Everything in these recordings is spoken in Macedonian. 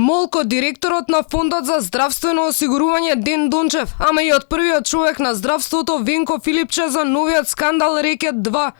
Молко, директорот на Фондот за здравствено осигурување Ден Дончев, ама и од првиот човек на здравството Венко Филипче за новиот скандал Рекет 2.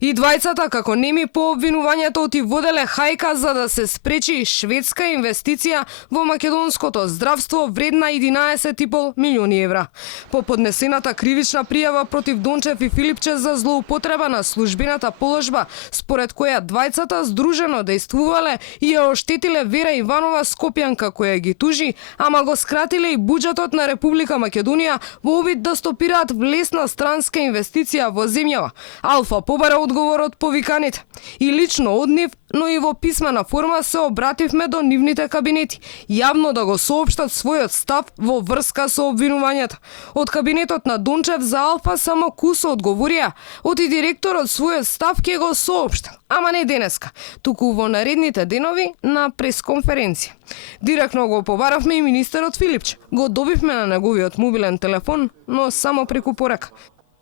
И двајцата, како неми по обвинувањето, ти воделе хајка за да се спречи шведска инвестиција во македонското здравство вредна 11,5 милиони евра. По поднесената кривична пријава против Дончев и Филипче за злоупотреба на службената положба, според која двајцата здружено дејствувале и ја оштетиле Вера Иванова Скопјанка која ги тужи, ама го скратиле и буџетот на Република Македонија во обид да стопираат влесна странска инвестиција во земјава. Алфа побара одговор од повиканите. И лично од нив, но и во писмена форма се обративме до нивните кабинети, јавно да го соопштат својот став во врска со обвинувањата. Од кабинетот на Дончев за Алфа само кусо одговорија, од и директорот својот став ќе го соопшта, ама не денеска, туку во наредните денови на пресконференција. Директно го побаравме и министерот Филипче. Го добивме на неговиот мобилен телефон, но само преку порека.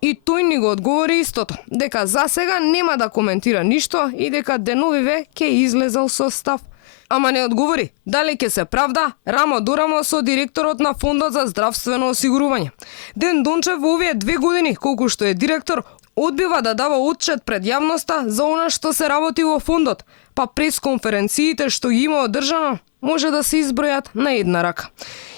И тој ни го одговори истото, дека за сега нема да коментира ништо и дека деновиве ќе излезал со став. Ама не одговори дали ќе се правда рамо до рамо со директорот на Фондот за здравствено осигурување. Ден Дончев во овие 2 години, колку што е директор, одбива да дава отчет пред јавноста за она што се работи во фондот, па пресконференциите што ги има одржано може да се избројат на една рака.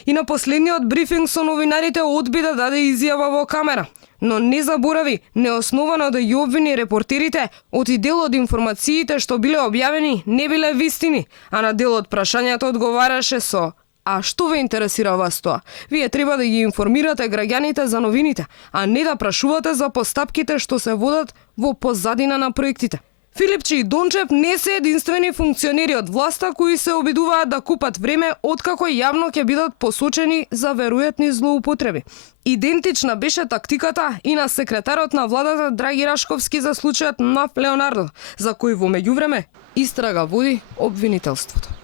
И на последниот брифинг со новинарите одби да даде изјава во камера. Но не заборави неосновано да ја обвини репортерите од и дел од информациите што биле објавени не биле вистини, а на дел од прашањата одговараше со: "А што ве интересира вас тоа? Вие треба да ги информирате граѓаните за новините, а не да прашувате за постапките што се водат во позадина на проектите." Филипче и Дончев не се единствени функционери од власта кои се обидуваат да купат време откако јавно ќе бидат посочени за веројатни злоупотреби. Идентична беше тактиката и на секретарот на владата Драги Рашковски за случајот Нав Леонардо, за кој во меѓувреме истрага води обвинителството.